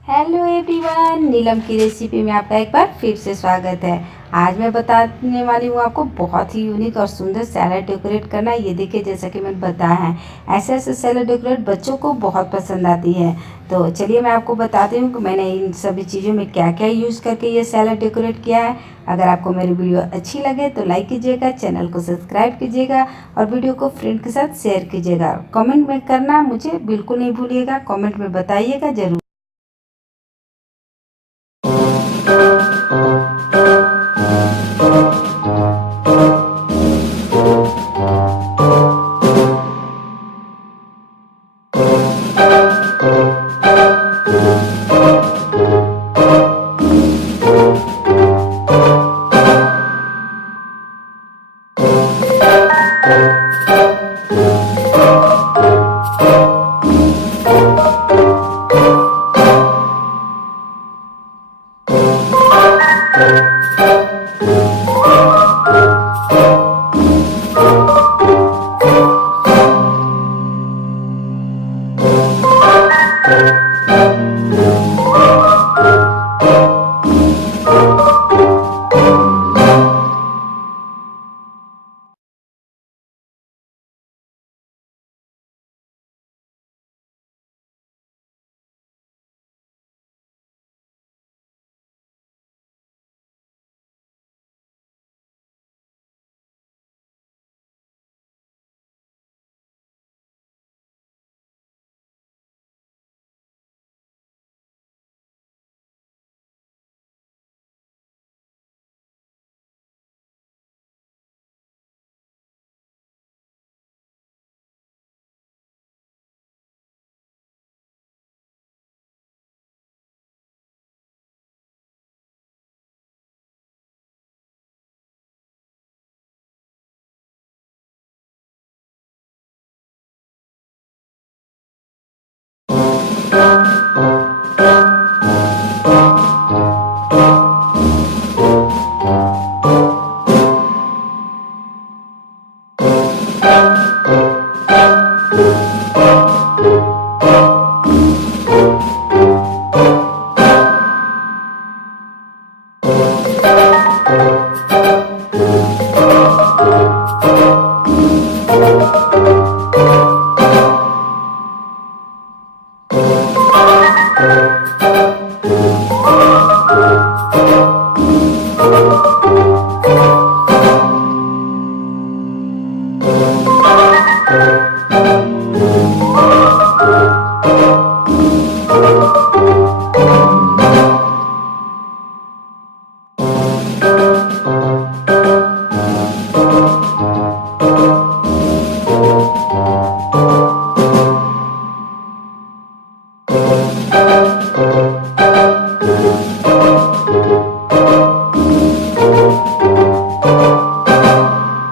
Hello everyone, नीलम की recipe में आपका एक बार फिर से स्वागत है। आज मैं बताने वाली हूँ आपको बहुत ही यूनिक और सुंदर सैलड डेकोरेट करना। ये देखिए, जैसा कि मैंने बताया है, ऐसे ऐसे सैलड डेकोरेट बच्चों को बहुत पसंद आती है। तो चलिए मैं आपको बताती हूँ कि मैंने इन सभी चीज़ों में क्या क्या यूज़ करके ये सैलड डेकोरेट किया है। अगर आपको मेरी वीडियो अच्छी लगे तो लाइक कीजिएगा, चैनल को सब्सक्राइब कीजिएगा और वीडियो को फ्रेंड के साथ शेयर कीजिएगा। कमेंट में करना मुझे बिल्कुल नहीं भूलिएगा, कमेंट में बताइएगा ज़रूर।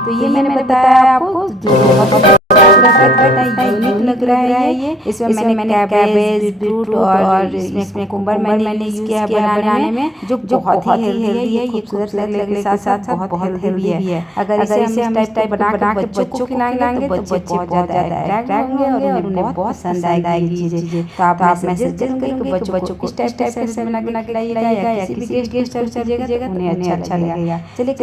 तो ये मैंने बताया आपको जो यूनिक लग रहा है। ये इसमें मैंने कैबेज, बीटरूट और इसमें कुकुम्बर मैंने यूज़ किया बनाने में, जो बहुत ही हेल्दी है। ये खूबसूरत लगने के साथ साथ बहुत हेल्दी भी है। अगर इसे हम इस टाइप बना के बच्चों को खिलाएंगे तो बच्चे बहुत ज़्यादा अट्रैक्ट होंगे और उन्हें बहुत पसंद आएगी चीज़ें। तो आप मैसेज करेंगे कि बच्चों को इस टाइप से बना के खिलाइएगा या किसी भी गेस्ट सर्व कीजिएगा तो उन्हें अच्छा लगेगा। चलिए